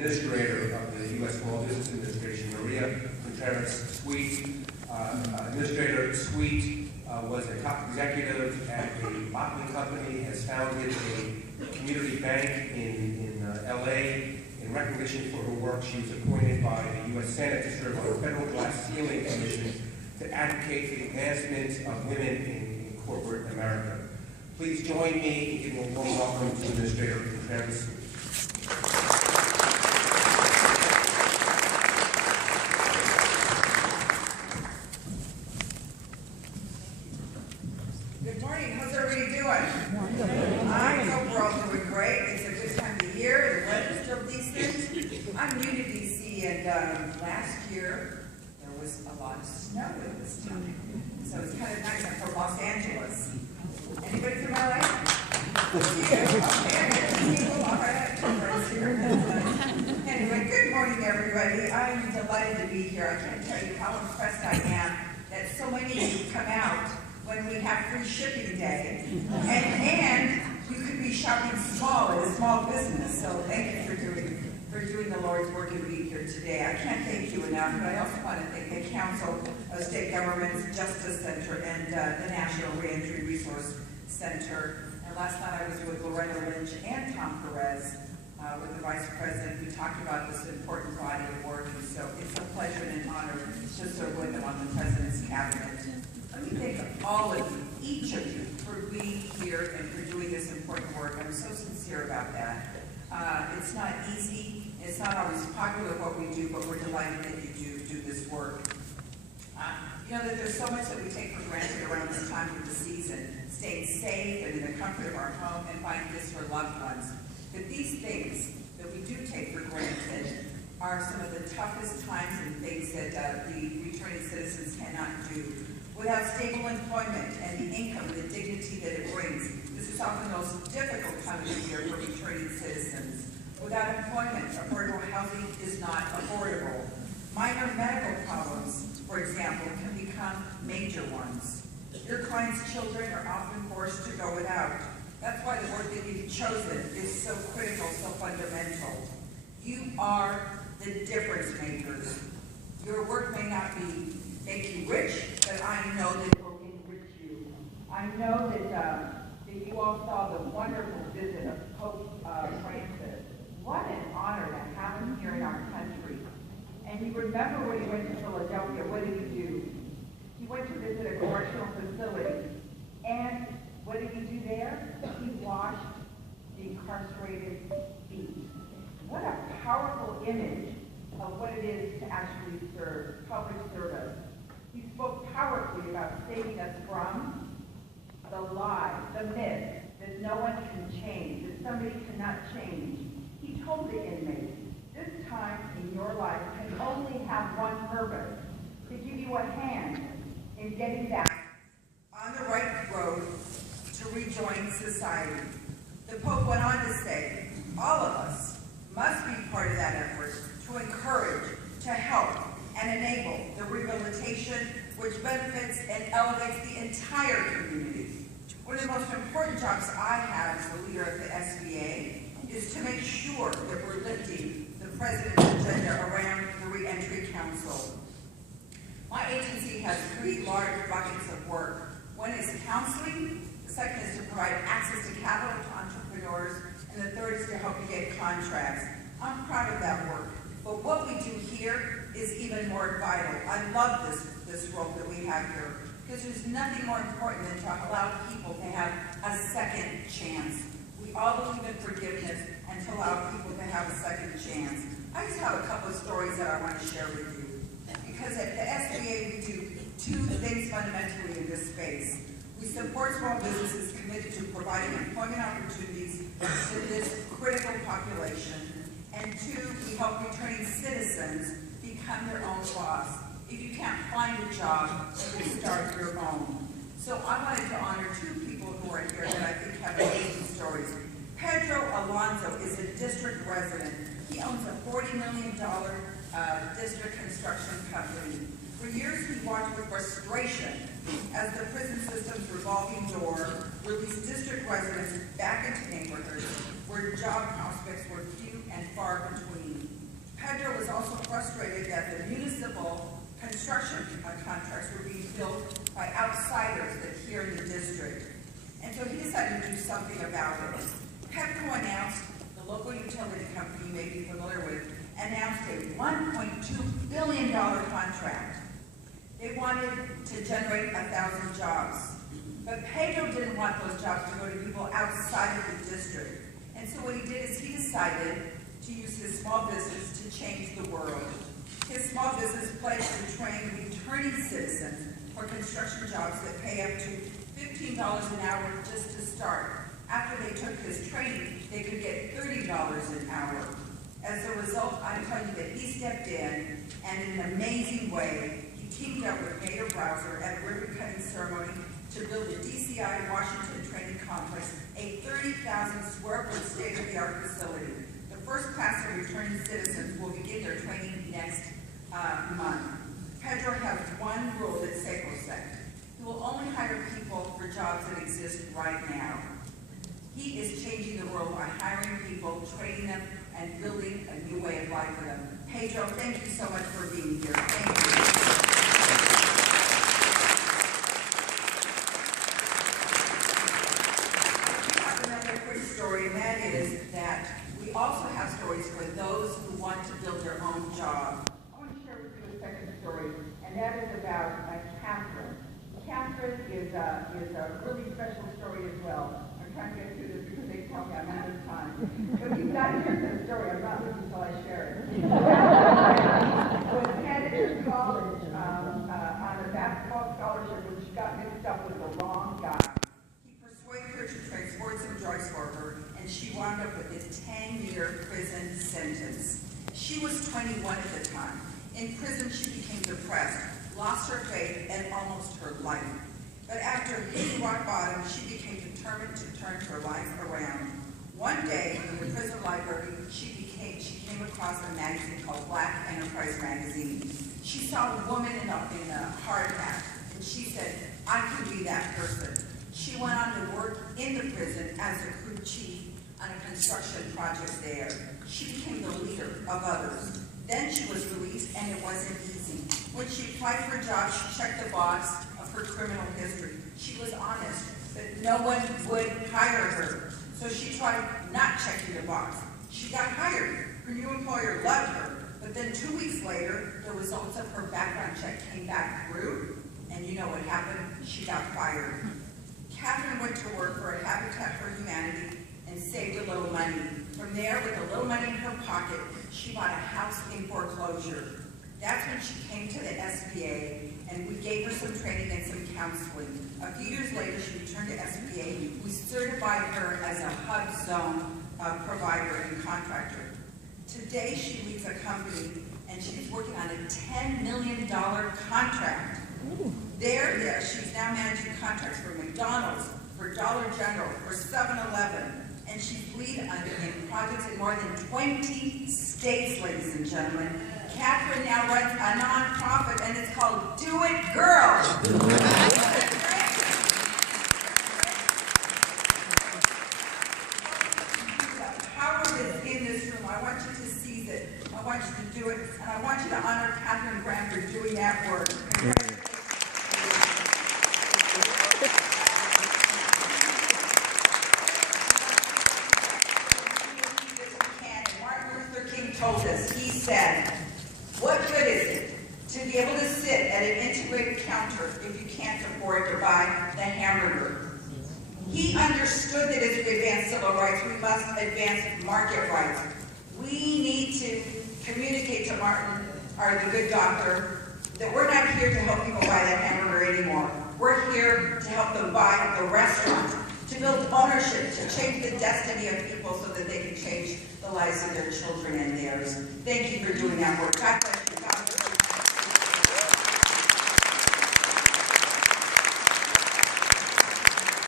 Administrator of the U.S. Small Business Administration, Maria Contreras-Sweet. Administrator Sweet was a top executive at a bottling company, has founded a community bank in L.A. In recognition for her work, she was appointed by the U.S. Senate to serve on the Federal Glass Ceiling Commission to advocate for the advancement of women in corporate America. Please join me in giving a warm welcome to Administrator Contreras-Sweet. Good morning. How's everybody doing? I hope we're all doing great. It's a good time of the year. The weather's still decent. I'm new to DC, and last year there was a lot of snow at this time. So it's kind of nice. I'm from Los Angeles. Anybody from LA? Anyway, good morning, everybody. I'm delighted to be here. I can't tell you how impressed I am that so many of you come out when we have free shipping day, and you could be shopping small at a small business. So thank you for doing the Lord's work and being here today. I can't thank you enough, but I also want to thank the Council of State Governments, Justice Center, and the National Reentry Resource Center. And last night I was with Loretta Lynch and Tom Perez, with the Vice President. We talked about this important body of work, and so it's a pleasure and an honor to serve with them on the President's Cabinet. Let me thank all of you, each of you, for being here and for doing this important work. I'm so sincere about that. It's not easy. It's not always popular what we do, but we're delighted that you do this work. You know that there's so much that we take for granted around this time of the season, staying safe and in the comfort of our home and finding this for loved ones. But these things that we do take for granted are some of the toughest times and things that the returning citizens cannot do. Without stable employment and the income, the dignity that it brings, this is often the most difficult time of the year for returning citizens. Without employment, affordable housing is not affordable. Minor medical problems, for example, can become major ones. Your clients' children are often forced to go without. That's why the work that you've chosen is so critical, so fundamental. You are the difference makers. Your work may not make you rich, but I know that it will enrich you. I know that you all saw the wonderful visit of Pope Francis. What an honor to have him here in our country. And you remember when he went to Philadelphia, what did he do? He went to visit a correctional facility. And what did he do there? He washed the incarcerated feet. What a powerful image of what it is to actually serve, public service. He spoke powerfully about saving us from the lie, the myth that no one can change, that somebody cannot change. He told the inmates, this time in your life can only have one purpose, to give you a hand in getting back on the right road to rejoin society. The Pope went on to say, all of us must be part of that effort to encourage, to help, and enable the rehabilitation which benefits and elevates the entire community. One of the most important jobs I have as the leader of the SBA is to make sure that we're lifting the President's agenda around the Reentry Council. My agency has 3 large buckets of work. One is counseling, the second is to provide access to capital to entrepreneurs, and the third is to help you get contracts. I'm proud of that work, but what we do here is even more vital. I love this role that we have here, because there's nothing more important than to allow people to have a second chance. We all believe in forgiveness and to allow people to have a second chance. I just have a couple of stories that I want to share with you. Because at the SBA, we do 2 things fundamentally in this space. We support small businesses committed to providing employment opportunities to this critical population. And 2, we help returning citizens become their own boss. If you can't find a job, you can start your own. So I wanted to honor 2 people who are here that I think have amazing stories. Pedro Alonso is a district resident. He owns a $40 million district construction company. For years, he watched with frustration as the prison system's revolving door released district residents back into neighborhoods where job prospects were few and far between. construction contracts were being built by outsiders that here in the district. And so he decided to do something about it. Petco announced, the local utility company you may be familiar with, announced a $1.2 billion contract. They wanted to generate 1,000 jobs. But Pedro didn't want those jobs to go to people outside of the district. And so what he did is he decided to use his small business to change the world. His small business pledged to train returning citizens for construction jobs that pay up to $15 an hour just to start. After they took this training, they could get $30 an hour. As a result, I'm telling you that he stepped in, and in an amazing way, he teamed up with Mayor Browser at a ribbon-cutting ceremony to build a DCI Washington Training Complex, a 30,000 square foot state-of-the-art facility. The first class of returning citizens will begin their training next month. Pedro has one rule that's sacrosanct. He will only hire people for jobs that exist right now. He is changing the world by hiring people, training them, and building a new way of life for them. Pedro, thank you so much for being here. Thank you. We have another quick story, and that is that we also have stories for those who want to build their own job. I want to share with you a second story, and that is about Katherine. Katherine is a really special story as well. I'm trying to get through this because they tell me I'm out of time. But you've got to hear this story. I'm not listening until I share it. When headed to college on a basketball scholarship, when she got mixed up with the wrong guy, he persuaded her to transport some drugs for her, and she wound up with a 10-year prison sentence. She was 21 at the time. In prison, she became depressed, lost her faith, and almost her life. But after hitting rock bottom, she became determined to turn her life around. One day, in the prison library, she came across a magazine called Black Enterprise Magazine. She saw a woman in a hard hat, and she said, I can be that person. She went on to work in the prison as a crew chief on a construction project there. She became the leader of others. Then she was released, and it wasn't easy. When she applied for a job, she checked the box of her criminal history. She was honest, but no one would hire her. So she tried not checking the box. She got hired. Her new employer loved her. But then 2 weeks later, the results of her background check came back through, and you know what happened? She got fired. Katherine went to work for a Habitat for Humanity and saved a little money. From there, with a little money in her pocket, she bought a house in foreclosure. That's when she came to the SBA, and we gave her some training and some counseling. A few years later, she returned to SBA. We certified her as a HUD zone provider and contractor. Today, she leads a company, and she's working on a $10 million contract. There, she's now managing contracts for McDonald's, for Dollar General, for 7-Eleven, and she's lead in projects in more than 20 states, ladies and gentlemen. Katherine now runs a nonprofit, and it's called Do It Girl. The power that's in this room, I want you to seize it. I want you to do it, and I want you to honor Katherine Graham for doing that work. Told us, he said, what good is it to be able to sit at an integrated counter if you can't afford to buy the hamburger? He understood that as we advance civil rights, we must advance market rights. We need to communicate to Martin, or the good doctor, that we're not here to help people buy that hamburger anymore. We're here to help them buy the restaurant, to build ownership, to change the destiny of people so that they can change the lives of their children and theirs. Thank you for doing that work. God bless you.